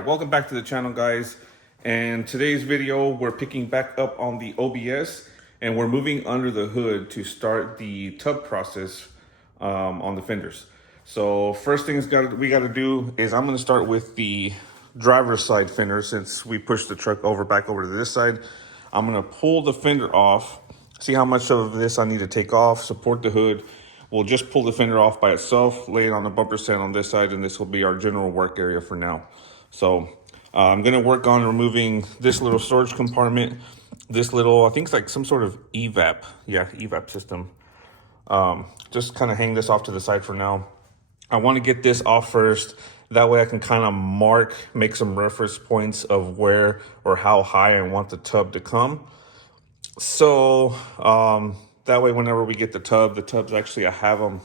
right, welcome back to the channel, guys. And today's video, we're picking back up on the OBS and we're moving under the hood to start the tub process on the fenders. So first thing we got to do is I'm going to start with the driver's side fender. Since we pushed the truck back over to this side, I'm going to pull the fender off, see how much of this I need to take off, support the hood. We'll just pull the fender off by itself, lay it on the bumper stand on this side, and this will be our general work area for now. So I'm going to work on removing this little storage compartment, this little, I think it's like some sort of evap system. Just kind of hang this off to the side for now. I want to get this off first. That way I can kind of make some reference points of where or how high I want the tub to come. So that way whenever we get the tubs actually, I have them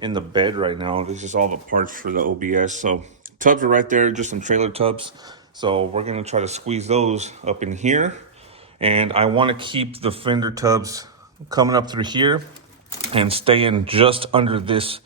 in the bed right now. This is all the parts for the OBS. So tubs are right there, just some trailer tubs. So we're going to try to squeeze those up in here. And I want to keep the fender tubs coming up through here and staying just under this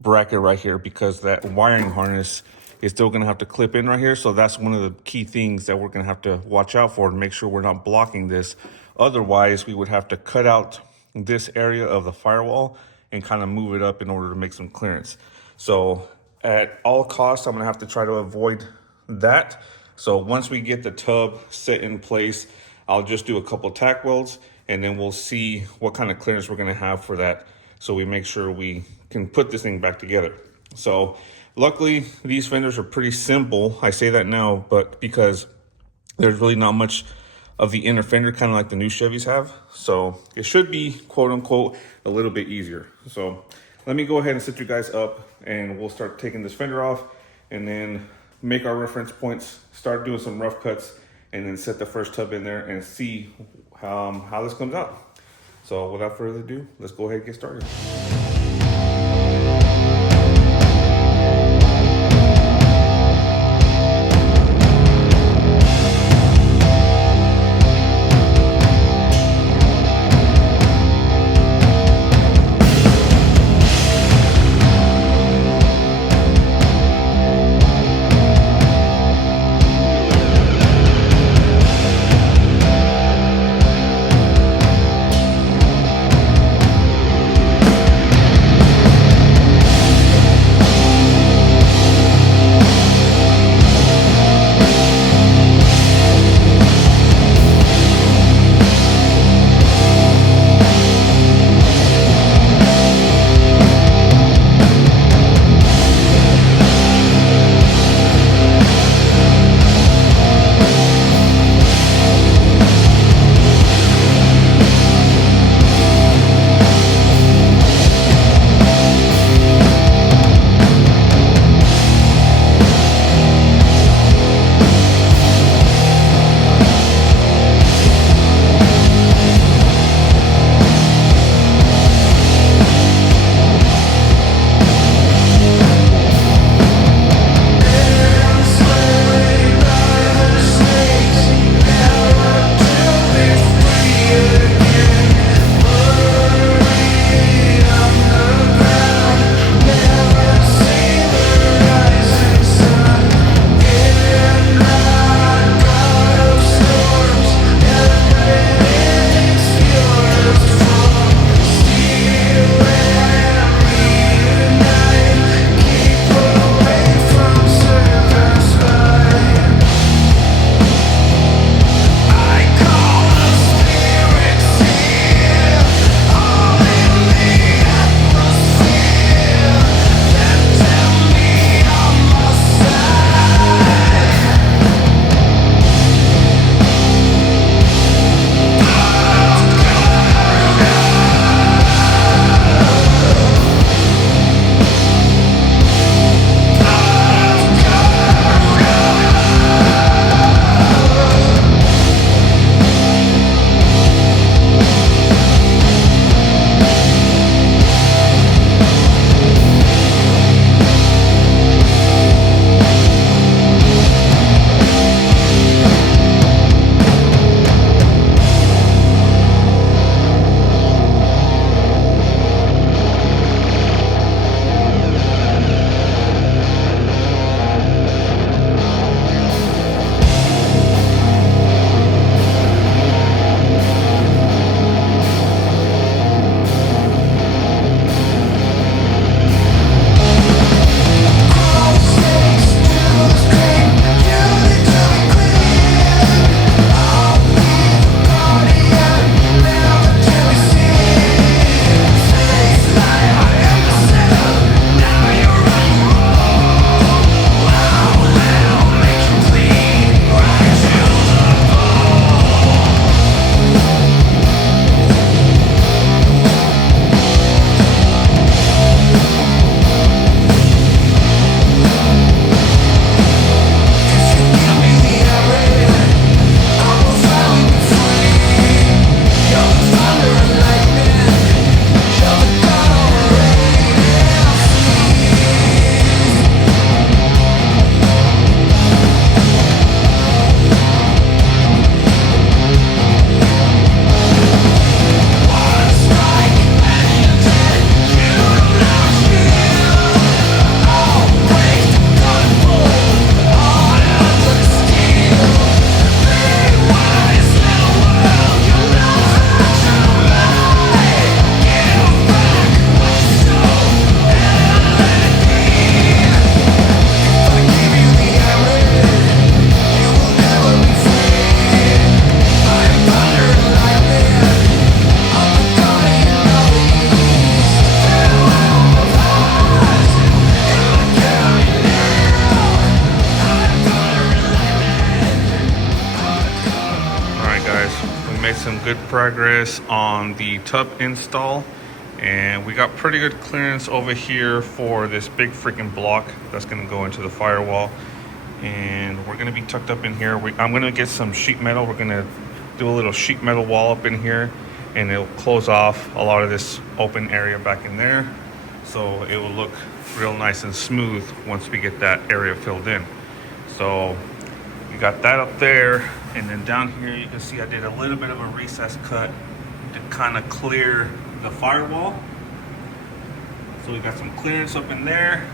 bracket right here, because that wiring harness is still going to have to clip in right here. So that's one of the key things that we're going to have to watch out for to make sure we're not blocking this. Otherwise, we would have to cut out this area of the firewall and kind of move it up in order to make some clearance. So at all costs, I'm going to have to try to avoid that. So once we get the tub set in place, I'll just do a couple tack welds and then we'll see what kind of clearance we're going to have for that, so we make sure we can put this thing back together. So luckily these fenders are pretty simple. I say that now, but because there's really not much of the inner fender, kind of like the new Chevys have. So it should be, quote unquote, a little bit easier. So let me go ahead and set you guys up and we'll start taking this fender off and then make our reference points, start doing some rough cuts, and then set the first tub in there and see how this comes out. So without further ado, let's go ahead and get started. good progress on the tub install, and we got pretty good clearance over here for this big freaking block that's going to go into the firewall. And we're going to be tucked up in here. I'm going to get some sheet metal. We're going to do a little sheet metal wall up in here, and it'll close off a lot of this open area back in there, so it will look real nice and smooth once we get that area filled in. So we got that up there, and then down here you can see I did a little bit of a recess cut to kind of clear the firewall. So we got some clearance up in there,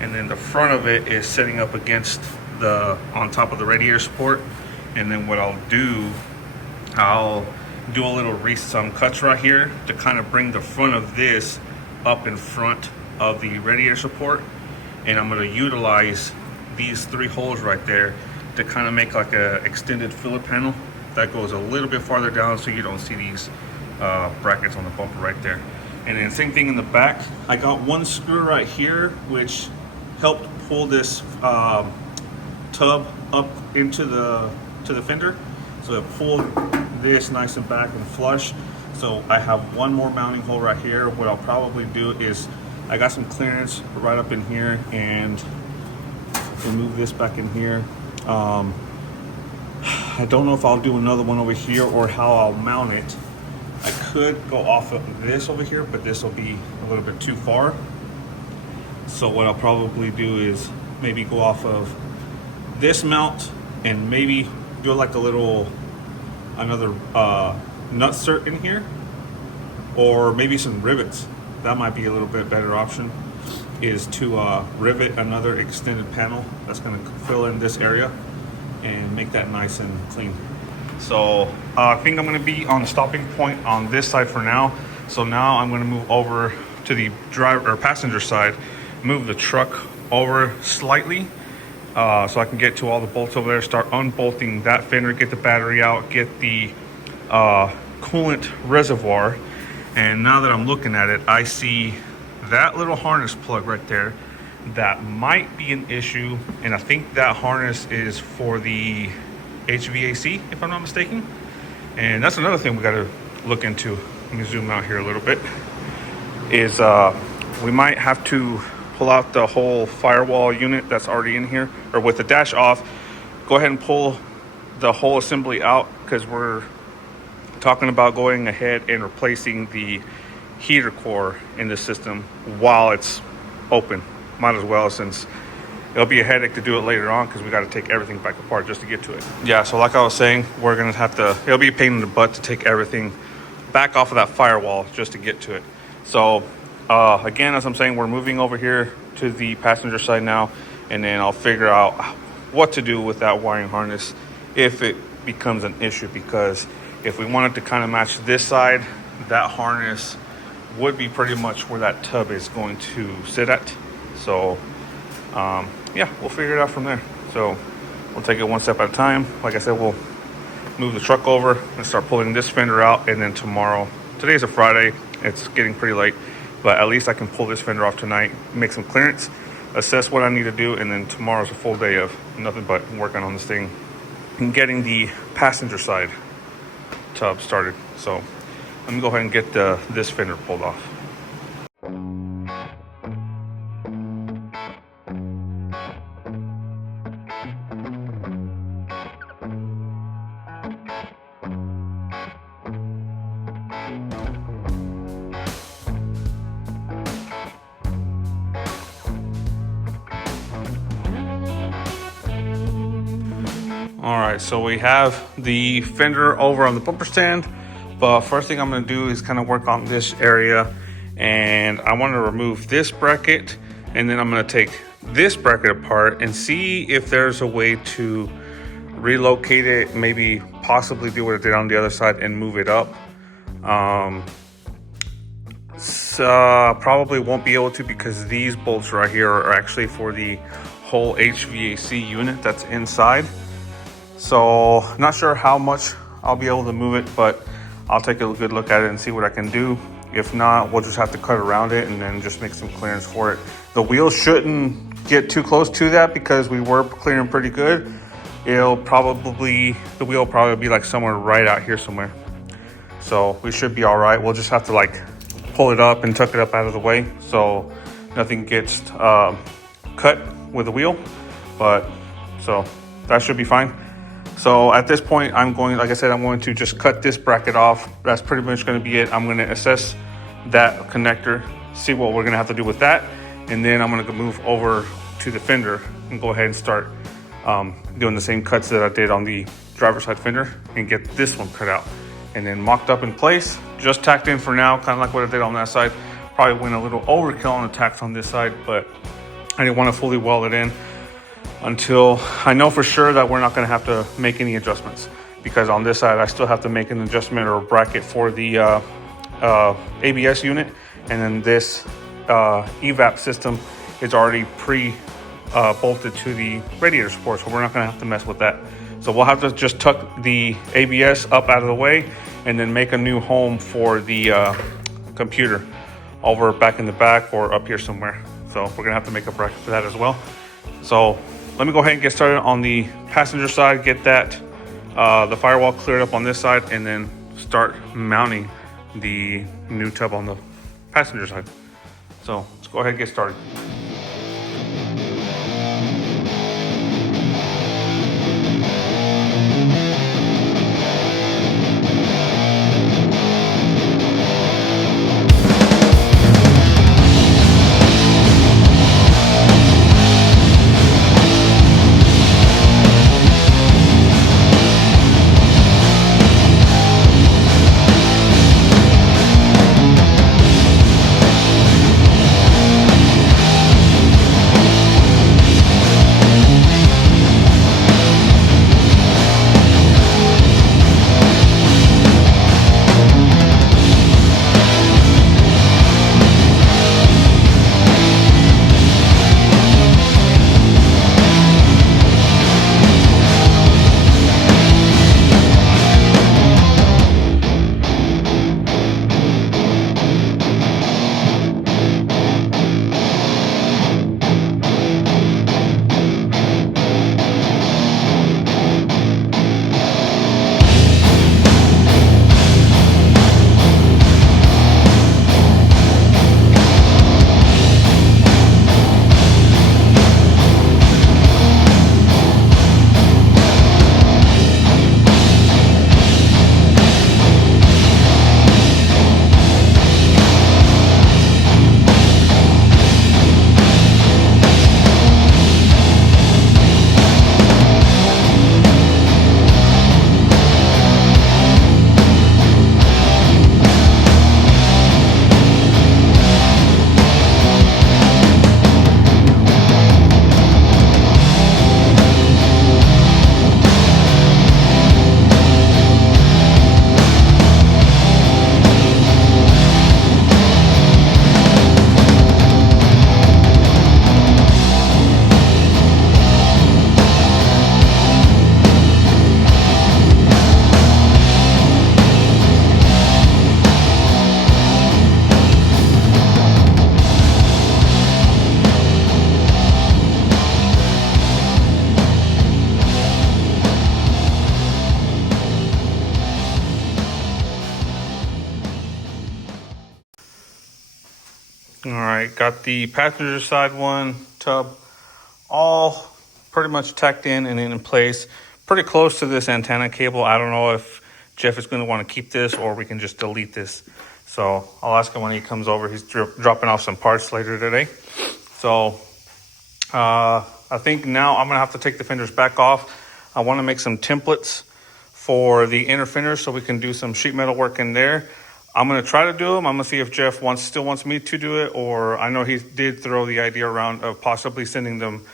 and then the front of it is sitting up against on top of the radiator support. And then what I'll do a little some cuts right here to kind of bring the front of this up in front of the radiator support, and I'm going to utilize these 3 holes right there to kind of make like a extended filler panel that goes a little bit farther down, so you don't see these brackets on the bumper right there. And then same thing in the back. I got 1 screw right here which helped pull this tub up into the fender, so it pulled this nice and back and flush. So I have 1 more mounting hole right here. What I'll probably do is I got some clearance right up in here, and remove this back in here. I don't know if I'll do another one over here or how I'll mount it. I could go off of this over here, but this will be a little bit too far. So what I'll probably do is maybe go off of this mount and maybe do like another nutsert in here, or maybe some rivets. That might be a little bit better option, is to rivet another extended panel that's going to fill in this area and make that nice and clean. So I think I'm going to be on the stopping point on this side for now. So now I'm going to move over to the driver or passenger side, move the truck over slightly, so I can get to all the bolts over there, start unbolting that fender, get the battery out, get the coolant reservoir. And now that I'm looking at it, I see that little harness plug right there that might be an issue, and I think that harness is for the HVAC, if I'm not mistaken. And that's another thing we got to look into. Let me zoom out here a little bit. Is we might have to pull out the whole firewall unit that's already in here, or with the dash off, go ahead and pull the whole assembly out, because we're talking about going ahead and replacing the heater core in the system while it's open. Might as well, since it'll be a headache to do it later on, because we got to take everything back apart just to get to it. Yeah, so like I was saying, we're gonna have to, it'll be a pain in the butt to take everything back off of that firewall just to get to it. So again, as I'm saying, we're moving over here to the passenger side now, and then I'll figure out what to do with that wiring harness if it becomes an issue, because if we wanted to kind of match this side, that harness would be pretty much where that tub is going to sit at. So yeah, we'll figure it out from there. So we'll take it one step at a time. Like I said, we'll move the truck over and start pulling this fender out, and then tomorrow, today's a Friday, it's getting pretty late, but at least I can pull this fender off tonight, make some clearance, assess what I need to do, and then tomorrow's a full day of nothing but working on this thing and getting the passenger side tub started. So let me go ahead and get this fender pulled off. All right, so we have the fender over on the bumper stand, but first thing I'm going to do is kind of work on this area, and I want to remove this bracket, and then I'm going to take this bracket apart and see if there's a way to relocate it, maybe possibly do what I did on the other side and move it up. Probably won't be able to, because these bolts right here are actually for the whole HVAC unit that's inside. So not sure how much I'll be able to move it, but I'll take a good look at it and see what I can do. If not, we'll just have to cut around it and then just make some clearance for it. The wheel shouldn't get too close to that because we were clearing pretty good. The wheel will probably be like somewhere right out here somewhere. So we should be all right. We'll just have to like pull it up and tuck it up out of the way so nothing gets cut with the wheel. But so that should be fine. So at this point, I'm going, like I said, I'm going to just cut this bracket off. That's pretty much going to be it. I'm going to assess that connector, see what we're going to have to do with that. And then I'm going to move over to the fender and go ahead and start doing the same cuts that I did on the driver's side fender and get this one cut out. And then mocked up in place, just tacked in for now, kind of like what I did on that side. Probably went a little overkill on the tacks on this side, but I didn't want to fully weld it in until I know for sure that we're not going to have to make any adjustments, because on this side I still have to make an adjustment or a bracket for the ABS unit, and then this evap system is already bolted to the radiator support, so we're not going to have to mess with that. So we'll have to just tuck the ABS up out of the way and then make a new home for the computer over back in the back or up here somewhere. So we're gonna have to make a bracket for that as well. So let me go ahead and get started on the passenger side, get that the firewall cleared up on this side, and then start mounting the new tub on the passenger side. So let's go ahead and get started. All right, got the passenger side one tub all pretty much tacked in and in place, pretty close to this antenna cable. I don't know if Jeff is going to want to keep this or we can just delete this. So I'll ask him when he comes over. He's dropping off some parts later today. So I think now I'm going to have to take the fenders back off. I want to make some templates for the inner fenders so we can do some sheet metal work in there. I'm going to try to do them. I'm going to see if Jeff still wants me to do it, or I know he did throw the idea around of possibly sending them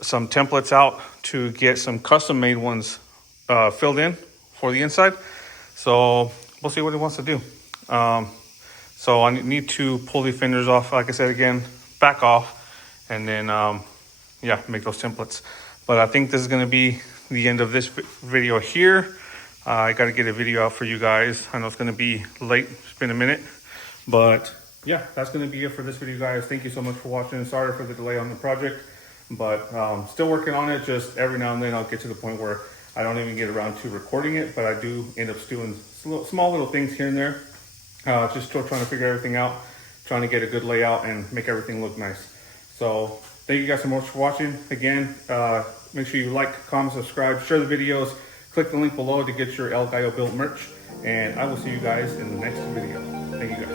some templates out to get some custom made ones filled in for the inside. So we'll see what he wants to do. So I need to pull the fenders off, like I said, again, back off, and then, make those templates. But I think this is going to be the end of this video here. I got to get a video out for you guys. I know it's going to be late. It's been a minute. But yeah, that's going to be it for this video, guys. Thank you so much for watching. Sorry for the delay on the project, but still working on it. Just every now and then I'll get to the point where I don't even get around to recording it, but I do end up doing small little things here and there. Just still trying to figure everything out, trying to get a good layout and make everything look nice. So thank you guys so much for watching. Again, make sure you like, comment, subscribe, share the videos, click the link below to get your El Gallo built merch, and I will see you guys in the next video. Thank you guys.